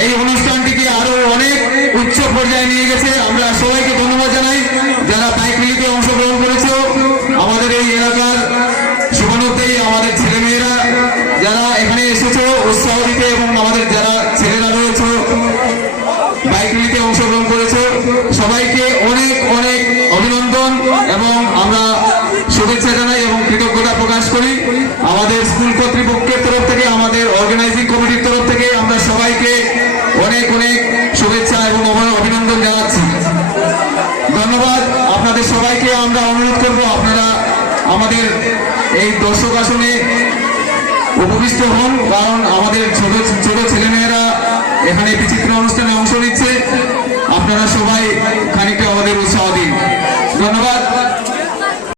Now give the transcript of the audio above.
এই অনুষ্ঠানটিকে আরো অনেক উচ্চ পর্যায়ে নিয়ে গেছে। আমরা সবাইকে ধন্যবাদ জানাই যারা বাইক র্যালিতে অংশগ্রহণ করেছে। আমাদের এই এলাকার শুভানুধ্যায়ী আমাদের ছেলেমেয়েরা যারা এখানে এসেছে উৎসাহ দিতে, এবং আমাদের যারা ছেলেরা রয়েছে বাইক র্যালিতে অংশগ্রহণ করেছে, সবাইকে অনেক অনেক অভিনন্দন এবং আমরা শুভেচ্ছা জানাই এবং কৃতজ্ঞতা প্রকাশ করি। আমাদের স্কুল কর্তৃপক্ষের তরফ থেকে, আমাদের অর্গানাইজিং কমিটির তরফ থেকে আমরা সবাইকে অনেক অনেক শুভেচ্ছা এবং অভিনন্দন জানাচ্ছি। ধন্যবাদ আপনাদের সবাইকে। আমরা অনুরোধ করব আপনারা আমাদের এই দর্শক আসনে উপবিষ্ট হন, কারণ আমাদের ছোট ছোট ছেলেমেয়েরা এখানে বিচিত্র অনুষ্ঠানে অংশ নিচ্ছে। আপনারা সবাই